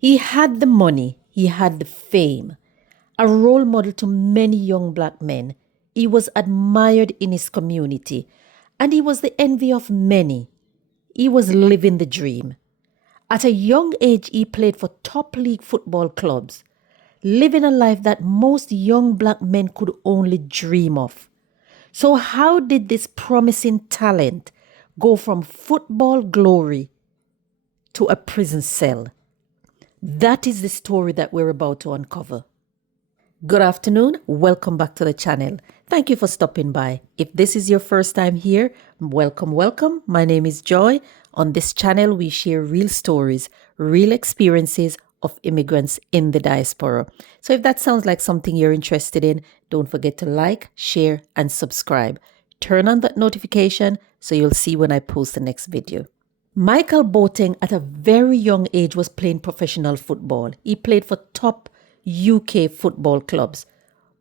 He had the money, he had the fame, a role model to many young black men. He was admired in his community, and he was the envy of many. He was living the dream. At a young age, he played for top league football clubs, living a life that most young black men could only dream of. So, how did this promising talent go from football glory to a prison cell? That is the story that we're about to uncover. Good afternoon. Welcome back to the channel. Thank you for stopping by. If this is your first time here, welcome, welcome. My name is Joy. On this channel, we share real stories, real experiences of immigrants in the diaspora. So if that sounds like something you're interested in, don't forget to like, share, and subscribe. Turn on that notification so you'll see when I post the next video. Michael Boateng at a very young age was playing professional football. He played for top UK football clubs.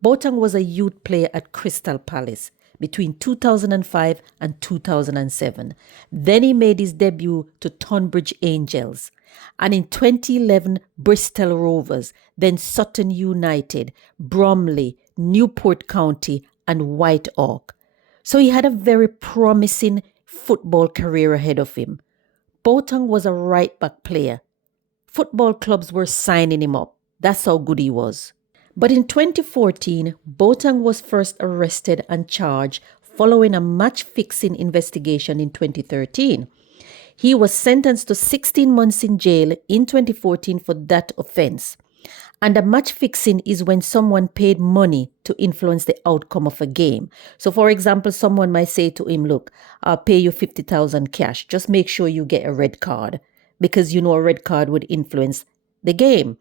Boateng was a youth player at Crystal Palace between 2005 and 2007. Then he made his debut to Tonbridge Angels. And in 2011, Bristol Rovers, then Sutton United, Bromley, Newport County, and WhiteHawk. So he had a very promising football career ahead of him. Boateng was a right-back player. Football clubs were signing him up. That's how good he was. But in 2014, Boateng was first arrested and charged following a match-fixing investigation in 2013. He was sentenced to 16 months in jail in 2014 for that offense. And a match fixing is when someone paid money to influence the outcome of a game. So for example, someone might say to him, look, I'll pay you 50,000 cash. Just make sure you get a red card because you know a red card would influence the game.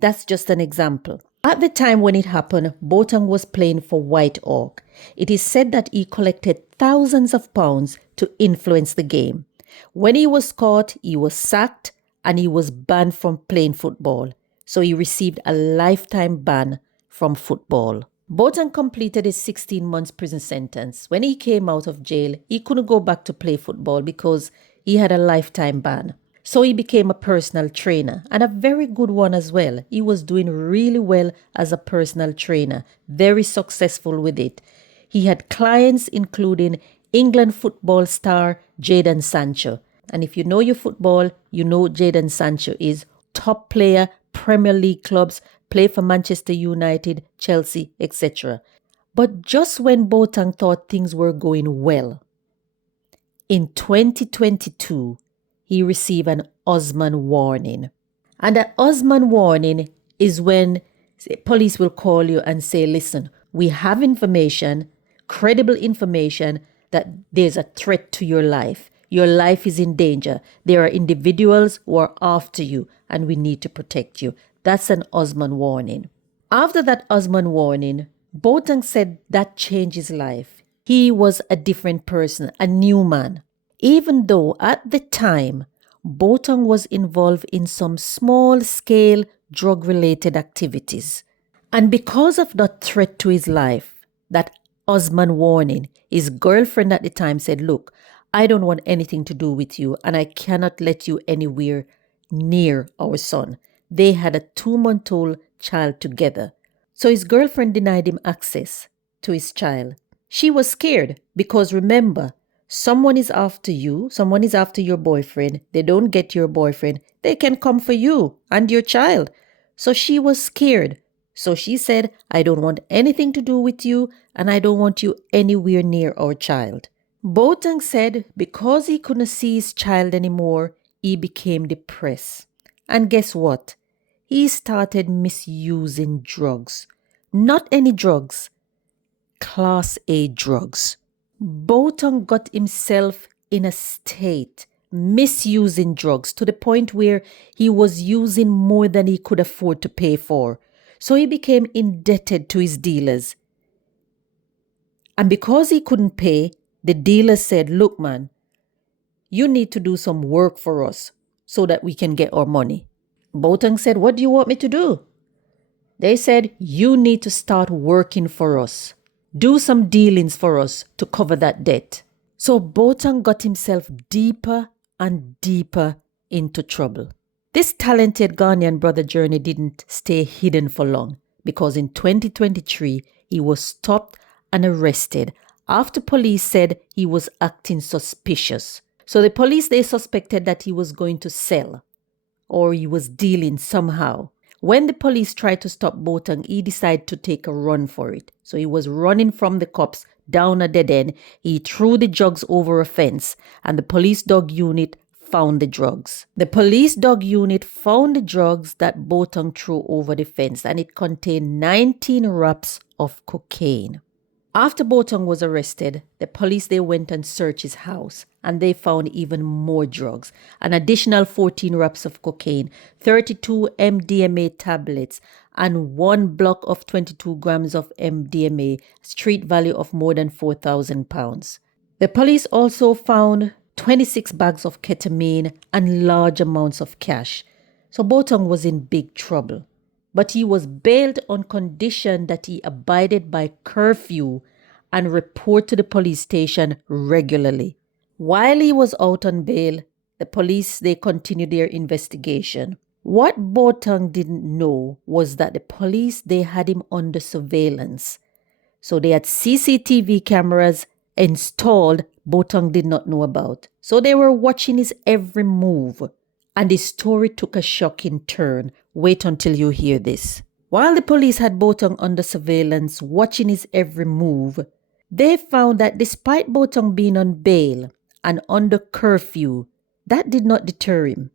That's just an example. At the time when it happened, Boateng was playing for WhiteHawk. It is said that he collected thousands of pounds to influence the game. When he was caught, he was sacked and he was banned from playing football. So he received a lifetime ban from football. Boateng completed his 16 months prison sentence. When he came out of jail, he couldn't go back to play football because he had a lifetime ban. So he became a personal trainer, and a very good one as well. He was doing really well as a personal trainer, very successful with it. He had clients including England football star Jadon Sancho. And if you know your football, you know Jadon Sancho is top player, Premier League clubs, play for Manchester United, Chelsea, etc. But just when Boateng thought things were going well, in 2022, he received an Osman warning. And an Osman warning is when police will call you and say, listen, we have information, credible information, that there's a threat to your life. Your life is in danger. There are individuals who are after you and we need to protect you. That's an Osman warning. After that Osman warning, Boateng said that changed his life. He was a different person, a new man. Even though at the time, Boateng was involved in some small-scale drug-related activities. And because of that threat to his life, that Osman warning, his girlfriend at the time said, look, I don't want anything to do with you and I cannot let you anywhere near our son. They had a 2-month-old child together. So his girlfriend denied him access to his child. She was scared because remember, someone is after you, someone is after your boyfriend. They don't get your boyfriend. They can come for you and your child. So she was scared. So she said, I don't want anything to do with you and I don't want you anywhere near our child. Boateng said because he couldn't see his child anymore, he became depressed. And guess what? He started misusing drugs. Not any drugs, Class A drugs. Boateng got himself in a state, misusing drugs to the point where he was using more than he could afford to pay for. So he became indebted to his dealers. And because he couldn't pay, the dealer said, look, man, you need to do some work for us so that we can get our money. Boateng said, what do you want me to do? They said, you need to start working for us. Do some dealings for us to cover that debt. So Boateng got himself deeper and deeper into trouble. This talented Ghanaian brother journey didn't stay hidden for long, because in 2023, he was stopped and arrested after police said he was acting suspicious. So the police, they suspected that he was going to sell or he was dealing somehow. When the police tried to stop Boateng, he decided to take a run for it. So he was running from the cops down a dead end. He threw the drugs over a fence and the police dog unit found the drugs. The police dog unit found the drugs that Boateng threw over the fence, and it contained 19 wraps of cocaine. After Boateng was arrested, the police, they went and searched his house, and they found even more drugs, an additional 14 wraps of cocaine, 32 MDMA tablets, and one block of 22 grams of MDMA, street value of more than £4,000. The police also found 26 bags of ketamine and large amounts of cash. So Boateng was in big trouble. But he was bailed on condition that he abided by curfew and report to the police station regularly. While he was out on bail, the police, they continued their investigation. What Boateng didn't know was that the police, they had him under surveillance. So they had CCTV cameras installed Boateng did not know about. So they were watching his every move. And the story took a shocking turn. Wait until you hear this. While the police had Boateng under surveillance, watching his every move, they found that despite Boateng being on bail and under curfew, that did not deter him.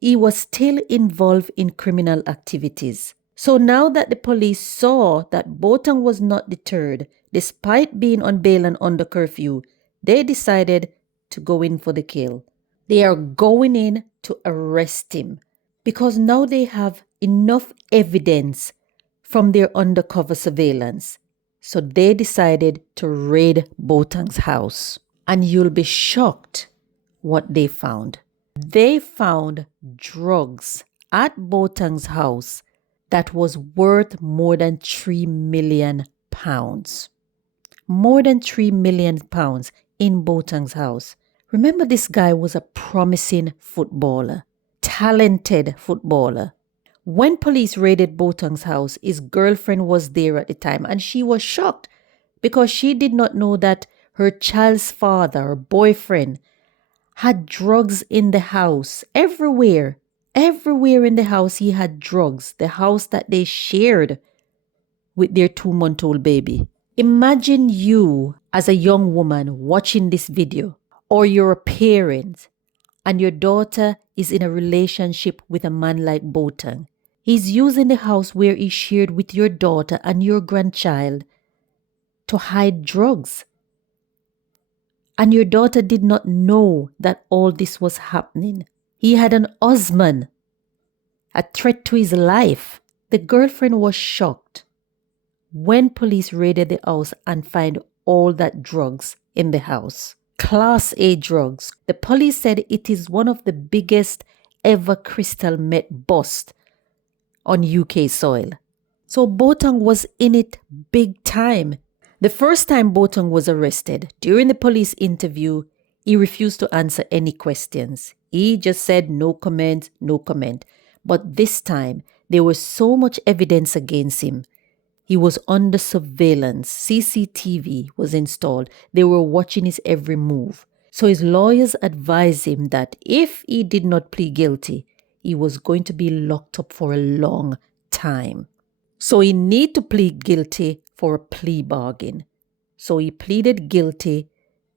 He was still involved in criminal activities. So now that the police saw that Boateng was not deterred, despite being on bail and under curfew, they decided to go in for the kill. They are going in to arrest him because now they have enough evidence from their undercover surveillance. So they decided to raid Boateng's house. And you'll be shocked what they found. They found drugs at Boateng's house that was worth more than £3 million. More than £3 million in Boateng's house. Remember, this guy was a promising footballer, talented footballer. When police raided Boateng's house, his girlfriend was there at the time, and she was shocked because she did not know that her child's father or boyfriend had drugs in the house everywhere. Everywhere in the house, he had drugs. The house that they shared with their 2-month-old baby. Imagine you as a young woman watching this video, or you're a parent and your daughter is in a relationship with a man like Boateng. He's using the house where he shared with your daughter and your grandchild to hide drugs. And your daughter did not know that all this was happening. He had an husband, a threat to his life. The girlfriend was shocked when police raided the house and find all that drugs in the house. Class A drugs. The police said it is one of the biggest ever crystal meth bust on UK soil. So Boateng was in it big time. The first time Boateng was arrested, during the police interview, he refused to answer any questions. He just said no comment, no comment. But this time, there was so much evidence against him. He was under surveillance. CCTV was installed. They were watching his every move. So his lawyers advised him that if he did not plead guilty, he was going to be locked up for a long time. So he needed to plead guilty for a plea bargain. So he pleaded guilty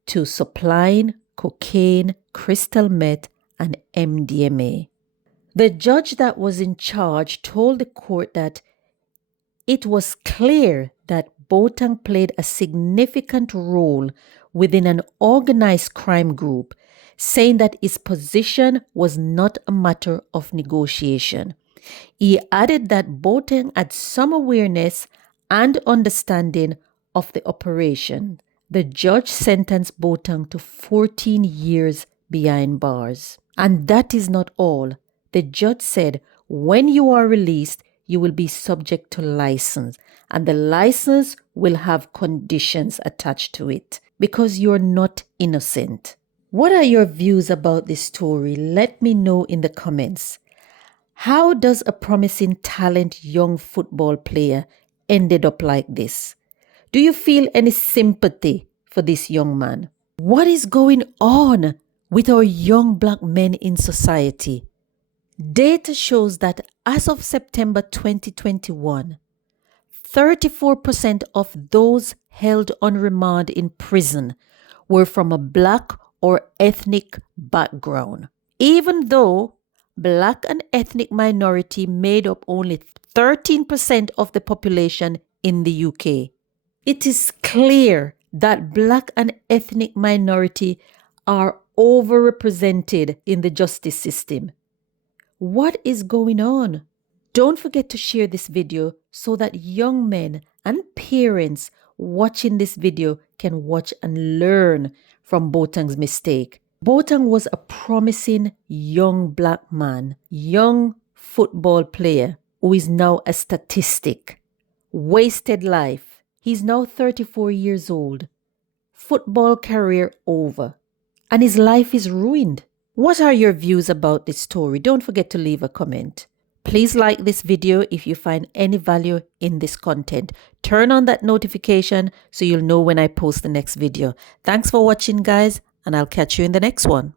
to supplying cocaine, crystal meth, and MDMA. The judge that was in charge told the court that it was clear that Boateng played a significant role within an organized crime group, saying that his position was not a matter of negotiation. He added that Boateng had some awareness and understanding of the operation. The judge sentenced Boateng to 14 years behind bars. And that is not all. The judge said, when you are released, you will be subject to license, and the license will have conditions attached to it because you're not innocent. What are your views about this story? Let me know in the comments. How does a promising talent young football player ended up like this? Do you feel any sympathy for this young man? What is going on with our young black men in society? Data shows that as of September 2021, 34% of those held on remand in prison were from a black or ethnic background. Even though black and ethnic minority made up only 13% of the population in the UK. It is clear that black and ethnic minority are overrepresented in the justice system. What is going on? Don't forget to share this video so that young men and parents watching this video can watch and learn from Boateng's mistake. Boateng was a promising young black man, young football player who is now a statistic. Wasted life. He's now 34 years old. Football career over. And his life is ruined. What are your views about this story? Don't forget to leave a comment. Please like this video if you find any value in this content. Turn on that notification so you'll know when I post the next video. Thanks for watching, guys, and I'll catch you in the next one.